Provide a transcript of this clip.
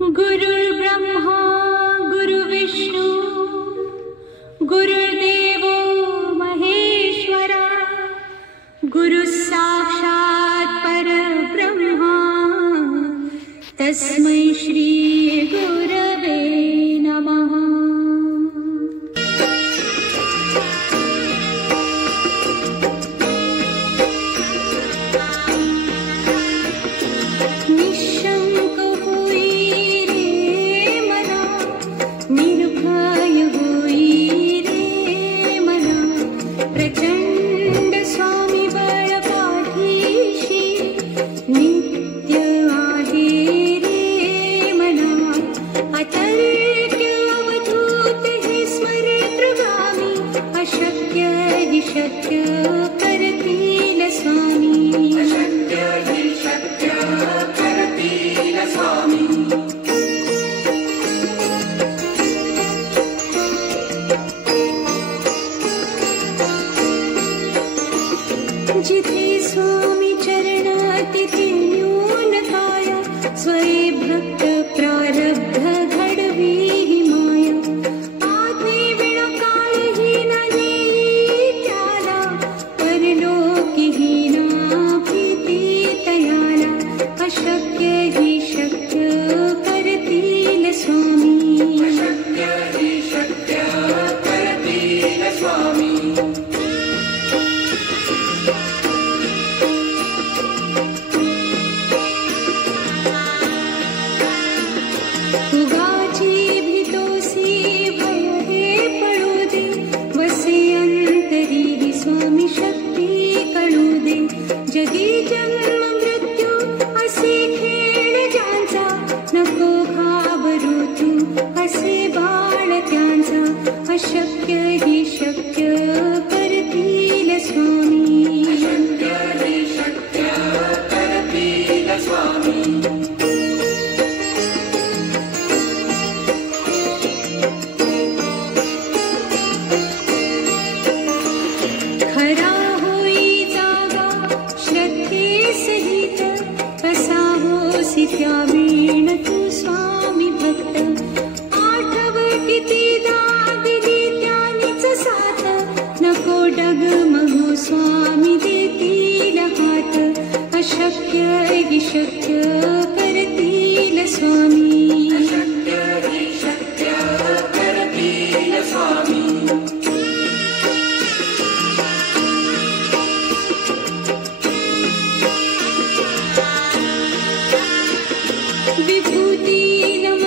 गुरुर्ब्रह्मा गुरुर्विष्णु गुरुर्देवो महेश्वरा गुरुस्साक्षात् परब्रह्मा तस्मै श्री गुरवे नमः। निशंक हुई रे मना, निर्भय हुई रे मना, प्रचंड स्वामी बळपाठीशी नित्य आहे रे मना। अतर्क्य अवधूत हे स्मरेत्रगामी, अशक्य हि शक्य करतील स्वामी। अशक्य हि शक्य करतील स्वामी। जिथे स्वामी चरण तिथे न्यून काया, स्वये भक्त प्रारब्ध घडवी ही माया। आज्ञे विना काळही नाही त्याला, परलोकी ही ना भीती तयाला। अशक्य हि शक्य करतील स्वामी। अशक्य हि शक्य करतील स्वामी। उगाची भीतोसी भय हे पडू दे, वसे अंतरी ही स्वामी शक्ती कळू दे। जगी जन्म मृत्यू असे खेळ ज्यांचा, नको घाबरू तू असे बाळ त्यांचा। अशक्य हि शक्य करतील स्वामी। अशक्य हि शक्य करतील स्वामी। खरा होई जागा श्रद्धे सहित, कसा होसी त्या वीण तू स्वामी भक्त। आठव कितीदा दिली त्यानीच साथ, नको डगमगू स्वामी देतील हात। अशक्य हि शक्य करतील स्वामी। अशक्य हि शक्य करतील स्वामी। विभूती नम